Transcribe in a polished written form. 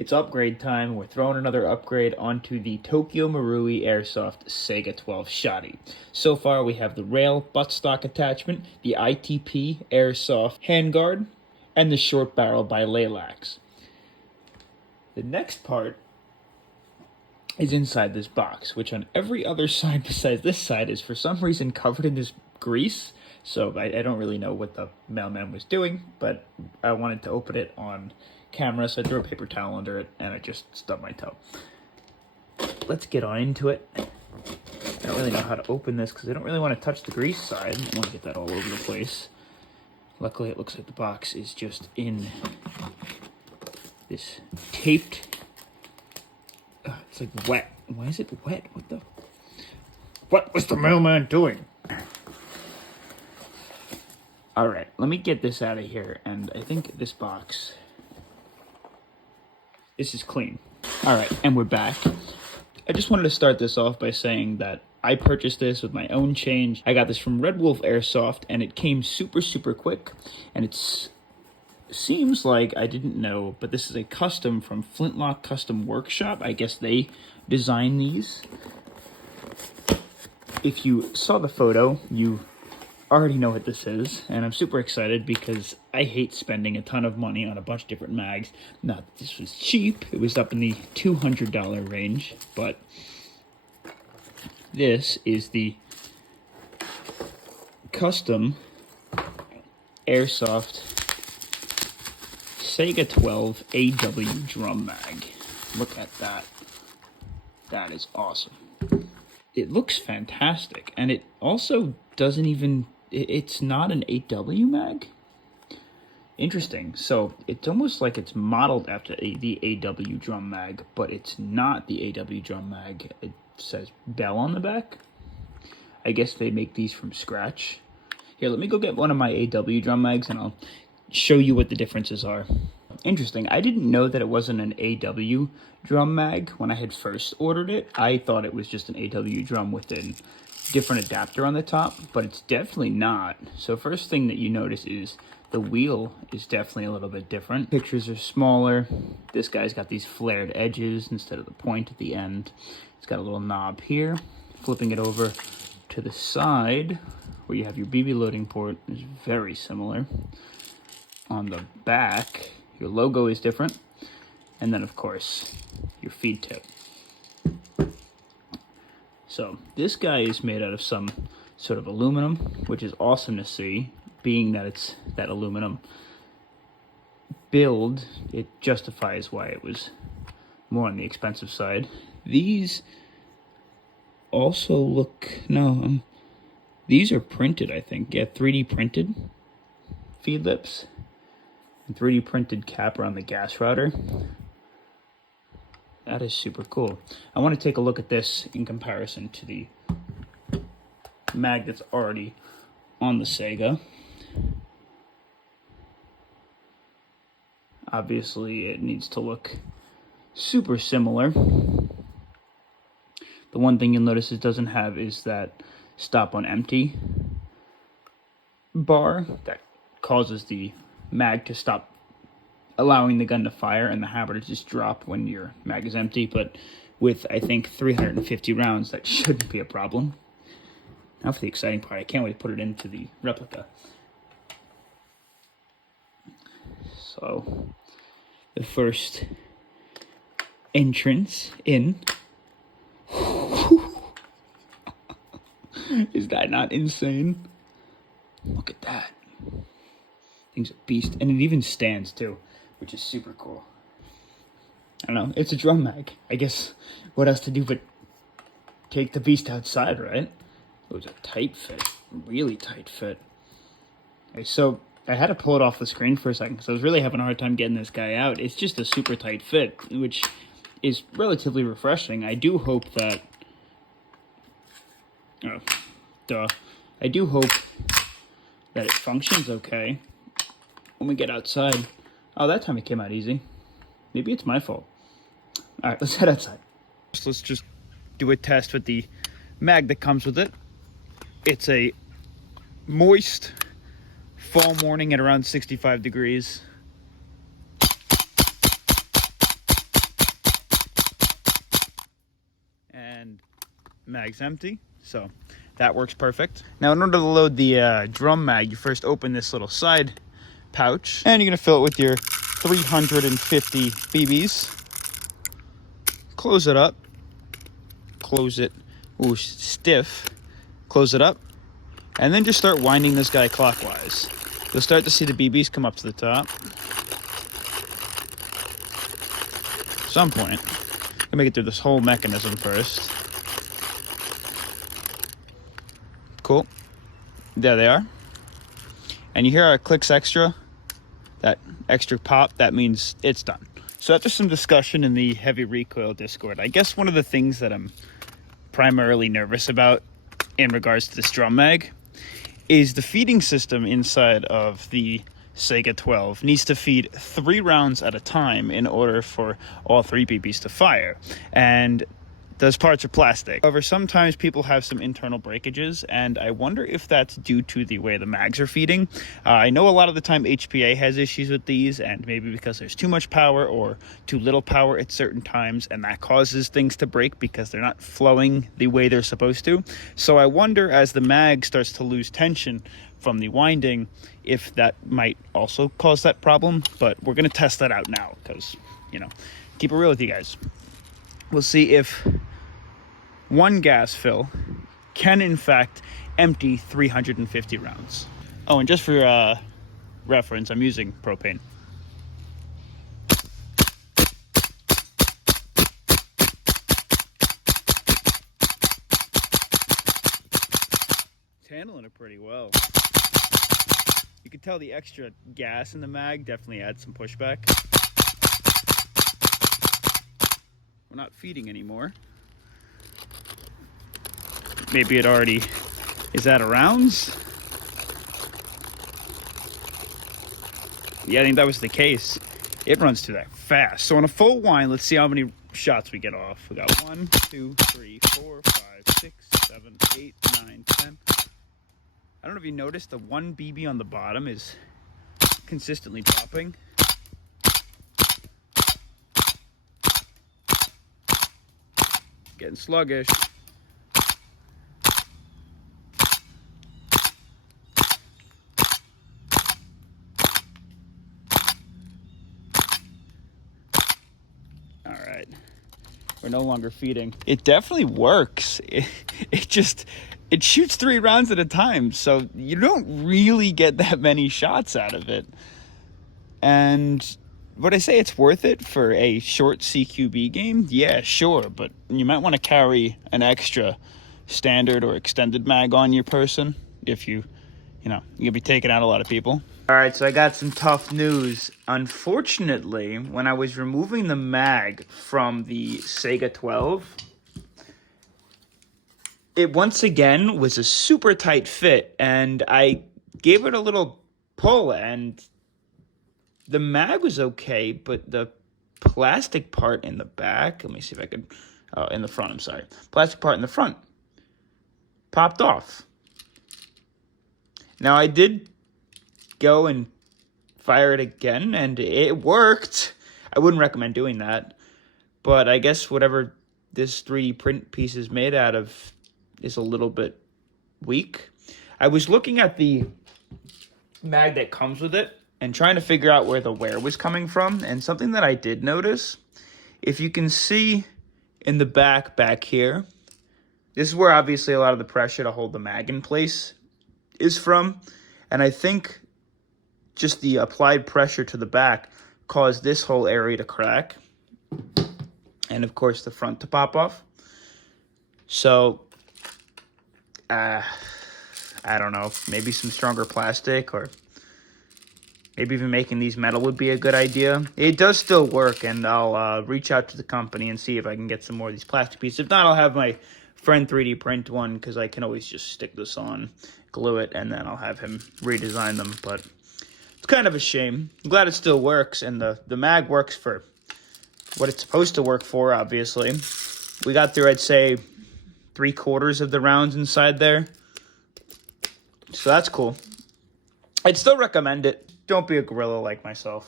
It's upgrade time. We're throwing another upgrade onto the Tokyo Marui Airsoft Saiga-12 Shotty. So far we have the rail buttstock attachment, the ITP Airsoft handguard, and the short barrel by Lilacs. The next part is inside this box, which on every other side besides this side is for some reason covered in this grease. So I don't really know what the mailman was doing, but I wanted to open it on camera, so I threw a paper towel under it, and I just stubbed my toe. Let's get on into it. I don't really know how to open this because I don't really want to touch the grease side. I don't want to get that all over the place. Luckily, it looks like the box is just in this taped... it's like wet. Why is it wet? What was the mailman doing? Alright, let me get this out of here, and I think this box... This is clean. Alright, and we're back. I just wanted to start this off by saying that I purchased this with my own change. I got this from Red Wolf Airsoft, and it came super, super quick. And it seems like, I didn't know, but this is a custom from Flintlock Custom Workshop. I guess they designed these. If you saw the photo, you already know what this is, and I'm super excited because I hate spending a ton of money on a bunch of different mags. Not that this was cheap, it was up in the $200 range, but this is the custom Airsoft Saiga-12 AW drum mag. Look at that. That is awesome. It looks fantastic, and it also doesn't even... It's not an 8W mag? Interesting. So it's almost like it's modeled after the AW drum mag, but it's not the AW drum mag. It says Bell on the back. I guess they make these from scratch. Here, let me go get one of my AW drum mags and I'll show you what the differences are. Interesting. I didn't know that it wasn't an AW drum mag when I had first ordered it. I thought it was just an AW drum with a different adapter on the top, but it's definitely not. So first thing that you notice is the wheel is definitely a little bit different. Pictures are smaller. This guy's got these flared edges instead of the point at the end. It's got a little knob here. Flipping it over to the side where you have your BB loading port is very similar. On the back, your logo is different. And then of course, your feed tip. So this guy is made out of some sort of aluminum, which is awesome to see, being that it's that aluminum build. It justifies why it was more on the expensive side. These also look, these are printed, I think. Yeah, 3D printed feed lips and 3D printed cap around the gas router. That is super cool. I want to take a look at this in comparison to the mag that's already on the Saiga. Obviously, it needs to look super similar. The one thing you'll notice it doesn't have is that stop on empty bar that causes the mag to stop allowing the gun to fire and the hammer to just drop when your mag is empty, but with, I think, 350 rounds, that shouldn't be a problem. Now for the exciting part, I can't wait to put it into the replica. So, the first entrance in. Is that not insane? Look at that. Thing's a beast, and it even stands too, which is super cool. I don't know, it's a drum mag. I guess what else to do but take the beast outside, right? It was a tight fit, really tight fit. Okay, so I had to pull it off the screen for a second because I was really having a hard time getting this guy out. It's just a super tight fit, which is relatively refreshing. I do hope that... I do hope that it functions okay when we get outside. Oh, that time it came out easy. Maybe it's my fault. All right, let's head outside. Let's just do a test with the mag that comes with it. It's a moist fall morning at around 65 degrees. mag's empty, so that works perfect. Now, in order to load the drum mag, you first open this little side pouch, and you're gonna fill it with your 350 BBs. Close it up. Close it. Ooh, stiff. Close it up, and then just start winding this guy clockwise. You'll start to see the BBs come up to the top. At some point, I'll make it through this whole mechanism first. Cool. There they are. And you hear our clicks extra, that extra pop, that means it's done. So after some discussion in the heavy recoil Discord, I guess one of the things that I'm primarily nervous about in regards to this drum mag is the feeding system inside of the Saiga-12 needs to feed 3 rounds at a time in order for all 3 BBs to fire, and those parts are plastic. However, sometimes people have some internal breakages, and I wonder if that's due to the way the mags are feeding. I know a lot of the time HPA has issues with these, and maybe because there's too much power or too little power at certain times, and that causes things to break because they're not flowing the way they're supposed to. So I wonder, as the mag starts to lose tension from the winding, if that might also cause that problem. But we're going to test that out now because, you know, keep it real with you guys. We'll see if one gas fill can in fact empty 350 rounds. Oh, and just for reference, I'm using propane. It's handling it pretty well. You can tell the extra gas in the mag definitely adds some pushback. We're not feeding anymore. Maybe it already is out of rounds. Yeah, I think that was the case. It runs through that fast. So on a full wind, let's see how many shots we get off. We got 1, 2, 3, 4, 5, 6, 7, 8, 9, 10. I don't know if you noticed, the 1 BB on the bottom is consistently dropping. Getting sluggish. All right, we're no longer feeding. It definitely works. It shoots 3 rounds at a time, so you don't really get that many shots out of it. And would I say it's worth it for a short CQB game? Yeah, sure, but you might want to carry an extra standard or extended mag on your person if you're going to be taking out a lot of people. All right, so I got some tough news. Unfortunately, when I was removing the mag from the Saiga-12, it once again was a super tight fit, and I gave it a little pull, and the mag was okay, but the plastic part in the back, let me see if I could, in the front, I'm sorry. Plastic part in the front popped off. Now, I did go and fire it again, and it worked. I wouldn't recommend doing that, but I guess whatever this 3D print piece is made out of is a little bit weak. I was looking at the mag that comes with it and trying to figure out where the wear was coming from, and something that I did notice, if you can see in the back here, this is where obviously a lot of the pressure to hold the mag in place is from, and I think just the applied pressure to the back caused this whole area to crack, and of course the front to pop off. So I don't know, maybe some stronger plastic, or maybe even making these metal would be a good idea. It does still work, and I'll reach out to the company and see if I can get some more of these plastic pieces. If not, I'll have my friend 3D print one, because I can always just stick this on, glue it, and then I'll have him redesign them. But it's kind of a shame. I'm glad it still works, and the mag works for what it's supposed to work for, obviously. We got through, I'd say, 3/4 of the rounds inside there. So that's cool. I'd still recommend it. Don't be a gorilla like myself.